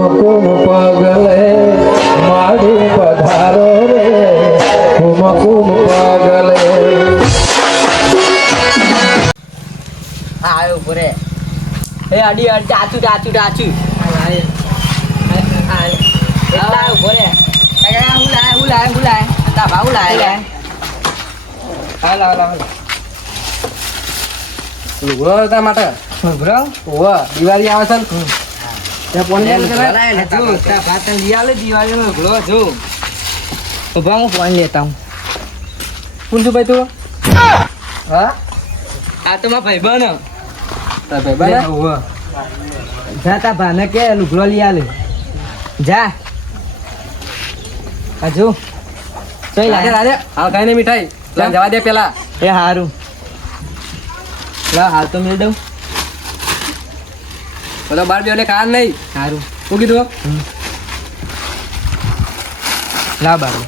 કુમકુમ પગલે માડી પધારો રે કુમકુમ પગલે. આયો ઉભો રે. એ અડી ચાચું ચાચું ચાચું એટલા ઉભો રે. હું લાય તા ભાવ લાય લાવ લુગડો તા માટે બ્રો ઓવા દિવાળી આવે છે ને ત્યાં પોણી દિવાળીનો ઘડો જો ઉભા હું ફોન લેતા હું. કોણ છું ભાઈ તું? હા આ તો મારા ભાઈબંધ તારા ભાઈબંધ હે? ઓવા જા તા ભાને કે લુગડો લઈ આલે જા હજુ ચઈ રાધે રાધે હાલ ખાઈ ને મીઠાઈ લા જવા દે પેલા. એ હારું લા હાલ તો મેળ દઉં બધા બાર બે ખાન નહીં. હારું શું કીધું? લા બારું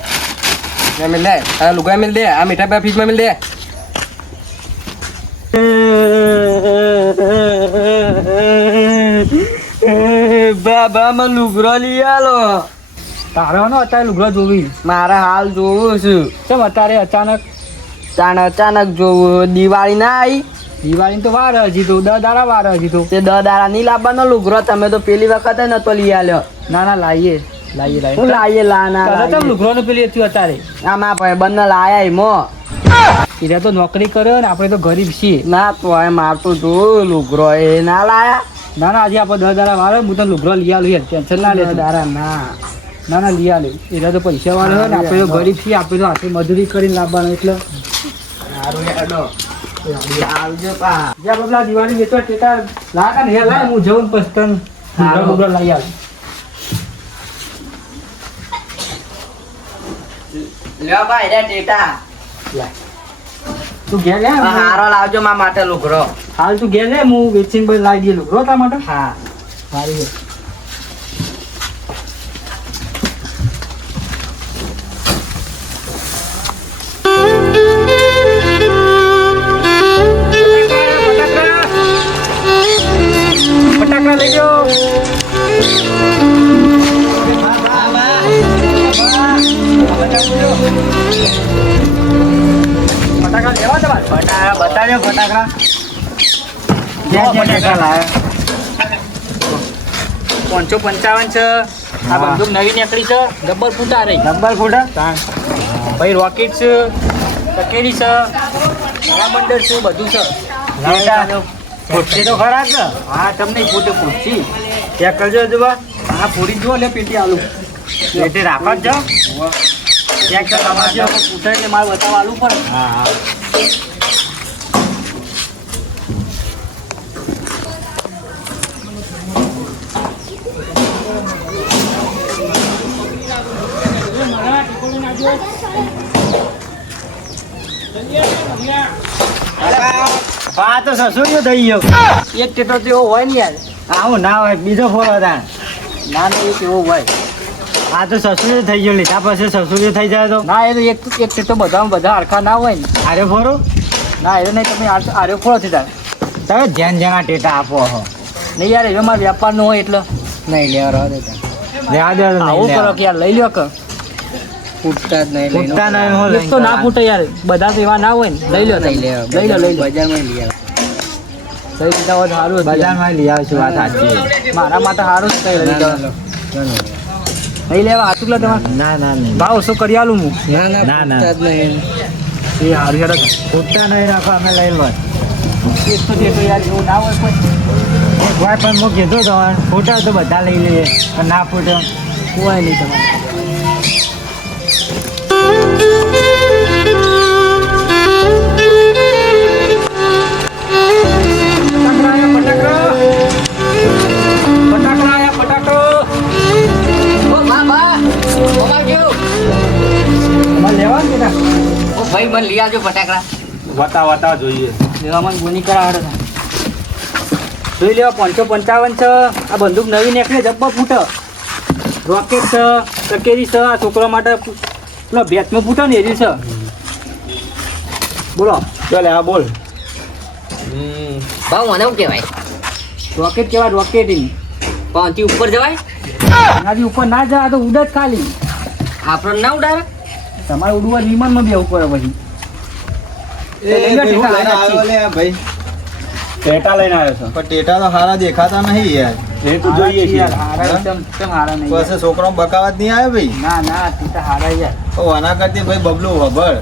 મિલ દે આ લુગડા મિલ દે આ મીઠાઈ ફ્રીજ માં મિલ દે. બાબા માં લુગડો લઈ આલો. તારે નો અત્યારે લુગડો જોવી મારે હાલ જોવું છું. કેમ અત્યારે અચાનક જોવું. દિવાળી ના આવી દિવાળી તો વાર હજી તો 10 દાડા વાર હજી તો. તે 10 દાડા નહીં લાવવાનો લુગડો. તમે તો પેલી વખત નતો લઈ આલ્યો. ના લાવીએ હું લાવીએ તમે લુગડો નું પેલી હતું અત્યારે આમાં ભાઈબંધ ને લાયા એમો. એને તો નોકરી કરે ને આપણે તો ગરીબ છીએ. ના તો મારતું જોયું લુગડો એ ના લાયા. ના હજી આપણે 10 દાડા વાર હું તને લુગડો લઈ આલું યાર ટેન્શન ના લે. દાડા ના ના લઈ આલે એટલે તો પૈસા વાળો હોય ને આપણે તો ગરીબ છીએ. આપણે તો હાથે મજૂરી કરીને લાવવાનું એટલે સારું હેડો આવજો પા. જ્યાં બબલા દિવાળી વેચવા ટેટા લાગે ને હે લાય હું જઉં પછી તને લુગડો લઈ આવું. લ્યો ભાઈ રે ટેટા તું ઘેર લે હારો લાવજો મારા માટે લુગડો. હાલ તું ઘેર લે હું વેચીને પછી લાવી દે લુગડો તારા માટે. હા સારી છે. ફટાકડા લઈ જાઓ. ફટાકડા લેવા તમારે ફટાકડા બતાડ્યો ફટાકડા. ફટાકડા લાવ્યા 555 છે. આ બંદૂક નવી નીકળી છે ગબ્બર ફૂટા રહી નંબર ફોટા ભાઈ રોકેટ છે ટકેરી છે મંડળ છે બધું છે. ફૂટતી તો ખરા છે. હા તમને ફૂટે ફૂટશી ચેક કરજો જુબા. હા પૂરી જુઓ લે પેટી આલુ પેટે રાખો જ ચેક કર તમારે ફૂટે એટલે મારે બતાવવા આલુ પડે. હા હા હા તો સસુરિયો થઈ ગયો. એક ટેટો તો એવો હોય ને યાર. આવું ના હોય બીજો ફોડો હતા. ના એક એવો હોય. આ તો સસુરિયો થઈ ગયો. લીધા પછી સસુરિયો થઈ જાય તો ના એ તો એક ટેટો બધા હરખા ના હોય ને. આરે ફોરો ના એ નહીં તમે આરે ખોળો થી તારે તમે જેન જેના ટેટા આપો હો. નહીં યાર એવો મારો વ્યાપાર નો હોય એટલે નહીં લેવા રહો દેતા લેવા દે આવું કરો કે યાર લઈ લ્યો કે ફૂટતા જ નહીં ફૂટતા નહીં હો એક તો ના ફૂટે યાર બધા તો એવા ના હોય ને લઈ લો તમે. લઈ લો બજારમાં લઈ આવે સહી દીધા હોય તો સારું હતું. બજારમાં લઈ આવશું વાત સાચી મારા માટે સારું જ કઈ લઈ જવાનું. નહીં લેવા હાથું લે તમારે ના ના નહીં ભાવ ઓછો કરી આલું હું. ના ના ના એ સારું યાર ફૂટતા નહીં રાખો અમે લઈ લો એક તો ટેટો યાર એવું ના હોય કોઈ એક વાર પણ હું કીધું તમારે ફૂટા તો બધા લઈ લઈએ પણ ના ફૂટે કોઈ નહીં તમારે. ભાઈ મને લઈ આવજો ફટાકડા. વતા જોઈએ લેવામાં ગુની કરાવે જોઈ લેવા 555 છે. આ બંદૂક નવી નીકળે જબ્બર ફૂટે. રોકેટ છે ટકેરી છે. આ છોકરા માટે પેલો ભેટમાં ફૂટે ને એરી છે. બોલો ચાલે હા બોલ. ભાવ મને શું કહેવાય? રોકેટ કેવા રોકેટ પાંચથી ઉપર જવાય આનાથી ઉપર ના જાય તો ઉડ જ ખાલી આપણને ના ઉડાડે તમારે ઉડવા વિમાનમાં બેવું પડે પછી એ ભાઈ હું લઈને આવ્યો લે આ ભાઈ ટેટા લઈને આવ્યો છો પણ ટેટા તો હારા દેખાતા નહીં યાર એ તો જોઈએ છીએ હારા એકદમ હારા નહીં પછી છોકરો બકાવત નહીં આવ્યો ભાઈ ના ના ટેટા હારા યાર તો આના કરતી ભાઈ બબલું વભળ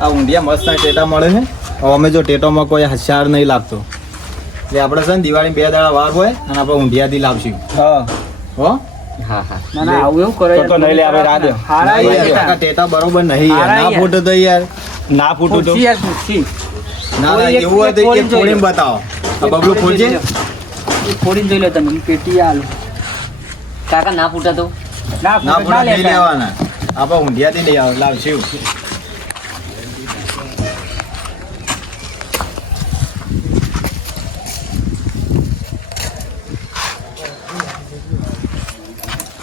આ ઊંધિયા મસ્ત ટેટા મળે છે હવે અમે જો ટેટોમાં કોઈ હથિયાર નહીં લાગતો એટલે આપણે છે ને દિવાળી 2 દાડા વાર હોય અને આપણે ઊંધિયાથી લાવશું હા હો હા હા ના ના આવું એવું કરે તો નહીં લે આપણે રાહ દે. હારા ભાઈ, યાર કાકા ટેટા બરોબર નહીં યાર હારા ના યાર. ફૂટે તો યાર ના ફૂટું તો પૂછી યાર પૂછી ના ના એક- એવું હોય તો એક એક ફોડીને બતાવો આ બબલું ફૂટજે એ ફોડીને જોઈ લો તમે પેટી આલો કાકા ના ફૂટા તો ના ના ફૂટે ના ફૂટે નહીં લેતા લેવાના આપણે ઊંધિયાથી લઈ આવો લાવશું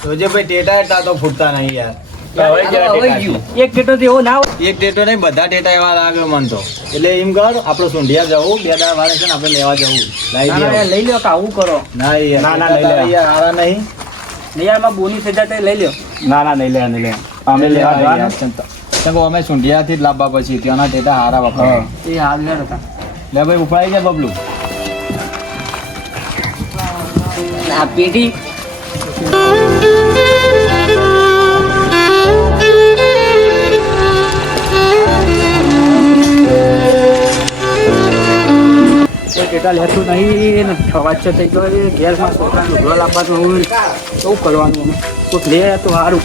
તો જે ભાઈ ટેટા હતા તો ફૂટતા નહીં યાર હવે જરા હવે ટેટા ગયું. એક ટેટો તો એવો ના હોય એક ટેટો નહીં બધા ટેટા એવા લાગે મન તો એટલે એમ કર આપણે સુંઢિયા જવું 2 દાડા વાળે છે ને આપણે લેવા જવું લાવી ના, ના, દે લઈ લો કે આવું કરો ના યાર ના, ના, ટેટા લઈ લે. યાર હારા નહીં નિયારમાં બોની સજા તે લઈ લ્યો ના ના નહીં લે અમે લેવા લેવા જવાનું. ચંગો અમે સુંઢિયાથી જ લાવવા પછી ત્યાંના ટેટા હારા વપરાય એ હાલ યાર હતા લે ભાઈ ઉપાડી જાય બબલું આ પેટી કોઈ ટેટા લેતું નહીં ને અવાજ છે થઈ ગયો એ ઘેરમાં છોકરાને ઢોકળા લાવવાનું હોય શું કરવાનું અમે કોઈક લે તો સારું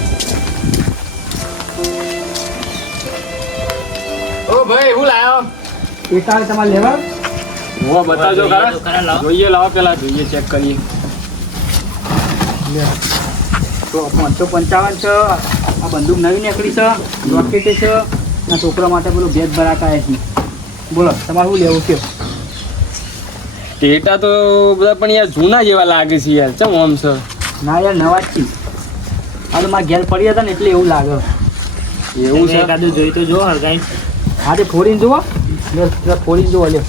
ઓ ભાઈ હું લાયો ટેટા તમારે લેવા હો બતાવજો ખરા જોઈએ લાવો પેલા જોઈએ ચેક કરીએ તો 555 છે આ બંદૂક નવી નીકળી છે રોકેટ છે આ છોકરા માટે પેલું બેગ ભરાતા છે બોલો તમારે શું લેવું છે ટેટા તો બધા પણ યાર જૂના જેવા લાગે છે યાર ચમ આમ છે ના યાર નવા જ છે આ તો મારા ઘેર પડી હતા ને એટલે એવું લાગે એવું છે એકાદું જોઈ તો જો હરગાઈ હા તે ફોડીને જુઓ લે ફોડીને જુઓ લે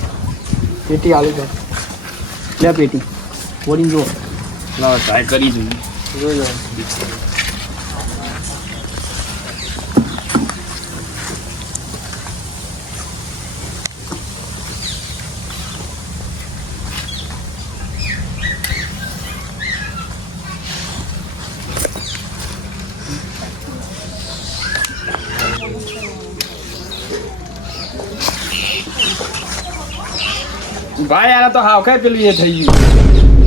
પેટી આલુ છે લે પેટી ફોડીને જુઓ લાવો ટ્રાય કરી જોઈએ જોઈ ભાઈ યાર આ તો હાવ ખાય પેલું એ થઈ ગયું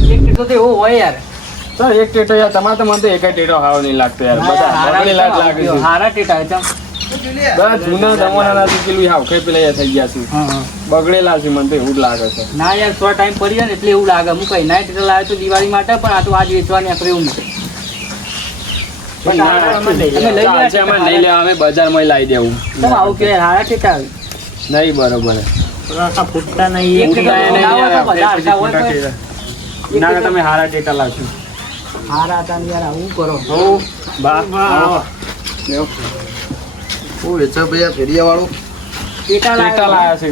એક ટેટો તો એવો હોય યાર સર એક ટેટો યાર તમારે તો મને તો એક ટેટો હાવ નહીં લાગતો યાર બધા બગડેલા જ લાગે છે હારા ટેટા હતા બધા જૂના જમાનાના તો પેલું હાવ ખાય પેલા યાર થઈ ગયા છે હા હા બગડેલા છે મને તો એવું જ લાગે છે ના યાર થોડા ટાઈમ પડી જાય ને એટલે એવું લાગે હું કઈ નાઇટ લાવ્યો તો દિવાળી માટે પણ આ તો આજ વેચવા નીકળે એવું નથી પણ ના, તમે લઈ લો. ચાલશે, અમારે નહીં લેવા અમે બજારમાં લાવી દેવું તમે આવું કે હારા ટેટા આવે નહીં બરોબર ફૂટતા નહીં એક ટેટા નહીં, ના હોય તો યાર, બધા હરખા હોય ફૂટા પણ ટેટા. ના તમે હારા ટેટા લાવશો હારા હતા ને યાર આવું કરો હો બા આવો. ઓ વેચા ભાઈ ફેરિયા વાળો ટેટા ટેટા લાવ્યા લાયા છે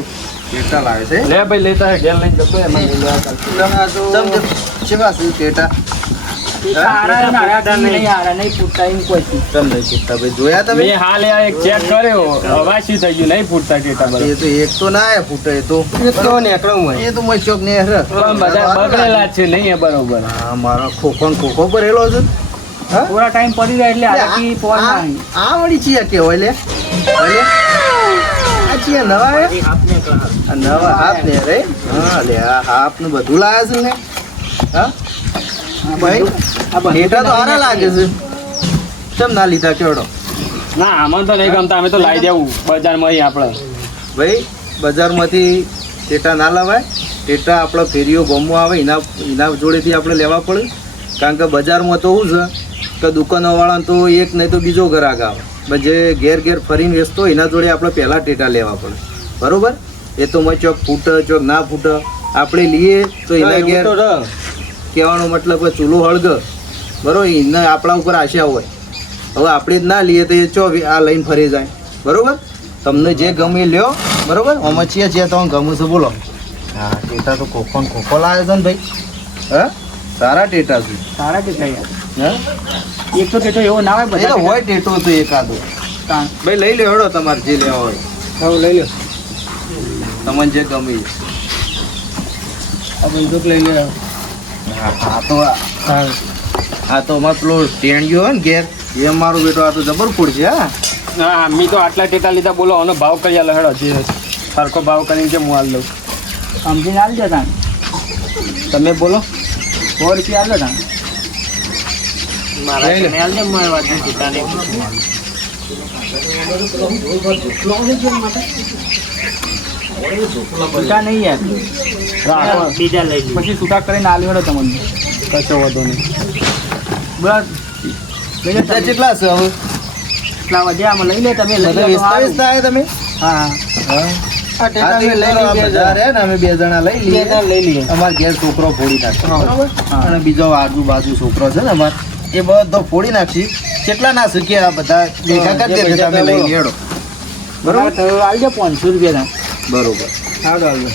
ટેટા લાવે છે લે ભાઈ લેતા હે, ઘેર લઈને જતો એમાં લઈ લેવા ચાલશે. કેવા શું ટેટા ટેટા હારા ને હારા નહીં હારા નહીં ફૂટતા એમ કોઈ થી. તમ નહીં ફૂટતા ભાઈ જોયા તમે મેં હાલ આ એક ચેક કર્યો અવાશી થઈ ગયું નહીં ફૂટતા ટેટા બરાબર એ તો એક તો ના આયા ફૂટે એ તો એ તો મય ચોક ને પણ બધા બગડેલા જ છે નહીં એ બરોબર હા મારો ખોખો ને ખોખો ભરેલો છે હા થોડા ટાઈમ પડી જાય એટલે હારાથી પોર ના આવે. આ વળી ચિયા કેવાય લે અલે આ ચિયા નવા હે આ નવા હાથ ને રે હા લે આ હાથ નું બધું લાયા છે ને હા ભાઈ આ બંદૂક ટેટા તો હારા લાગે છે કેમ ના લીધા કેવડો ના આમાં તો નહીં ગમતા અમે તો લાવી દેવું બજારમાં અહીં આપણે ભાઈ બજારમાંથી ટેટા ના લવાય ટેટા આપણો ફેરીઓ ગમવા આવે એના જોડેથી આપણે લેવા પડે કારણ કે બજારમાં તો શું છે કે દુકાનોવાળાને તો એક નહીં તો બીજો ગ્રાહક આવે પણ જે ઘેર ઘેર ફરીને વેચતો હોય એના જોડે આપણે પહેલાં ટેટા લેવા પડે બરોબર એ તો મય ચોક ફૂટે ચોક ના ફૂટે આપણે લઈએ તો એના ઘેર કહેવાનો મતલબ કે ચૂલો હળગ બરોબર એને આપણા ઉપર આશા હોય હવે આપણે જ ના લઈએ તો એ ચો આ લઈને ફરી જાય બરોબર તમને જે ગમે એ લ્યો બરોબર આમાં છીએ તમે ગમે છે બોલો હા ટેટા તો ખોખો ને ખોખો લાવે છે ને ભાઈ હા સારા ટેટા છે સારા ટેટા યાર. હા એક તો ટેટો એવો ના હોય એ બધા તો હોય ટેટો તો એકાદો તાણ. ભાઈ લઈ લો હેડો તમારે જે લેવા હોય હવે લઈ લો તમને જે ગમે એ. આ બંદૂક લઈ લે. આ તો આ તો અમારે પેલો ટેણિયો હોય ને ઘેર એ મારો બેટો આ તો જબર ફૂડ છે હા હા મી તો આટલા ટેટા લીધા બોલો આનો ભાવ કરી આલો હેડો જે સરખો ભાવ કરીને જે હું હાલ દઉં સમજીને આલી દે તાણ. તમે બોલો 100 રૂપિયા આલો તાણ. લઈ લે. છૂટા નહીં યાર. રાખો. પછી છૂટા કરીને આલ્યો હેડો તમને. કશો વાંધો નહીં બોલા લઈ લે ટેટા તમે. કેટલા છે હવે એટલા વધ્યા આમાં લઈ લે તમે લઈ બધા લે તો સારું. 25 થાય તમે હા હા આ ટેટા આ મેં લઈ તો લીધી. બધા રહ્યા ને અમે 2 જણા લઈ લઈએ લઈ લઈએ. અમાર ઘેર છોકરો ફોડી નાખશે બરોબર હા. અને બીજો આજુબાજુ છોકરો છે ને અમાર એ બધો ફોડી નાખશી કેટલા ના શીખીએ આ બધા ભેગા કરી દે તમે લઈ લેડો બરાબર તો આલજો 500 રૂપિયા તાણ. બરોબર હા તો આલજો.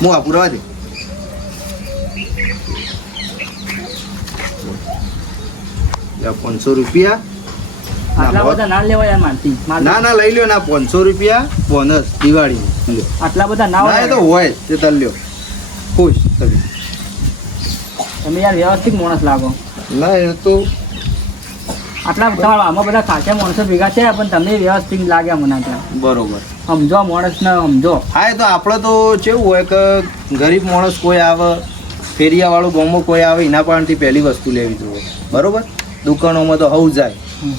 હું આ પુરવા દે યા 500 રૂપિયા આટલા બધા ના લેવાય યાર મારથી. ના ના લઈ લ્યો ના 500 રૂપિયા બોનસ દિવાળી લ્યો આટલા બધા ના ના એ તો હોય. હોય તે તલ લ્યો ખુશ તમે તમે યાર વ્યવસ્થિત માણસ લાગો. ના એ તો આટલા તમારા આમાં બધા ખાસા માણસો ભેગા છે પણ તમે વ્યવસ્થિત લાગ્યા મને ત્યાં. બરોબર સમજો માણસને સમજો. હા એ તો આપણે તો કેવું હોય કે ગરીબ માણસ કોઈ આવે ફેરિયાવાળું ગામમાં કોઈ આવે એના પાસેથી પહેલી વસ્તુ લેવી જોઈએ બરોબર દુકાનોમાં તો હવું જાય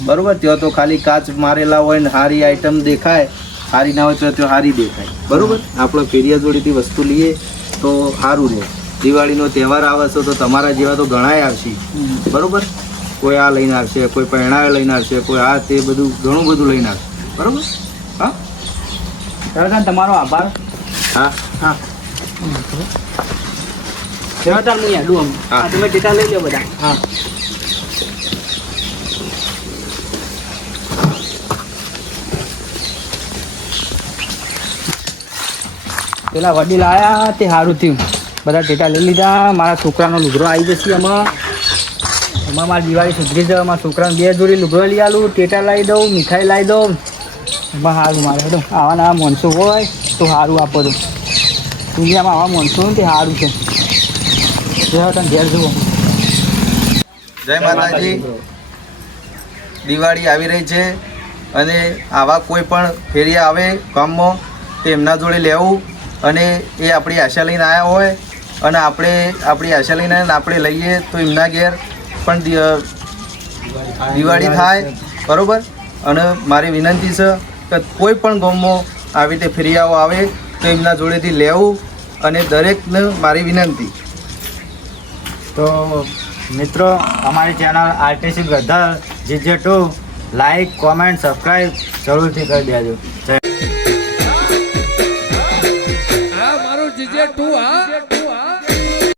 બરોબર ત્યાં તો ખાલી કાચ મારેલા હોય ને સારી આઈટમ દેખાય સારી ના હોય તો ત્યાં સારી દેખાય બરોબર આપણે ફેરિયા જોડેથી વસ્તુ લઈએ તો સારું રહે દિવાળીનો તહેવાર આવે છે તો તમારા જેવા તો ઘણાય આવશે બરોબર કોઈ આ લઈને આવશે કોઈ પહેણાવે લઈને આવશે કોઈ આ તે બધું ઘણું બધું લઈને આવશે બરોબર હા સરદાર તમારો આભાર. હા હા સરદાર હું યાદું આમ. હા. હા તમે ટેટા લઈ લો બધા. હા પેલા વડીલ આયા તે સારું થયું બધા ટેટા લઈ લીધા. મારા છોકરાનો લુગડો આવી જશે એમાં મારી દિવાળી સુધરી જાય. મારા છોકરાને 2 જોડી લુગડો લઈ આલું ટેટા લાવી દઉં મીઠાઈ લાવી દઉં એમાં સારું મારે તો આવા નવા માણસો હોય તો સારું આપો તો દુનિયામાં આવા માણસો હોય ને તે સારું છે. તમે ઘેર જુઓ. જય માતાજી દિવાળી આવી રહી છે અને આવા કોઈ પણ ફેરિયા આવે ગામમાં તો એમના જોડે લેવું અને એ આપણી આશા લઈને આવ્યા હોય અને આપણે આપણી આશા લઈને આવીને આપણે લઈએ તો એમના ઘેર પણ દિવાળી થાય બરાબર. અને મારી વિનંતી છે કે કોઈ પણ ગામમાં આવી રીતે ફેરિયાઓ આવે તો એમના જોડેથી લેવું અને દરેકને મારી વિનંતી. તો મિત્રો અમારી ચેનલ આર્ટિસ્ટ ગધર GJ2 લાઈક કોમેન્ટ સબસ્ક્રાઈબ જરૂરથી કરી દેજો. જય આ મારું GJ2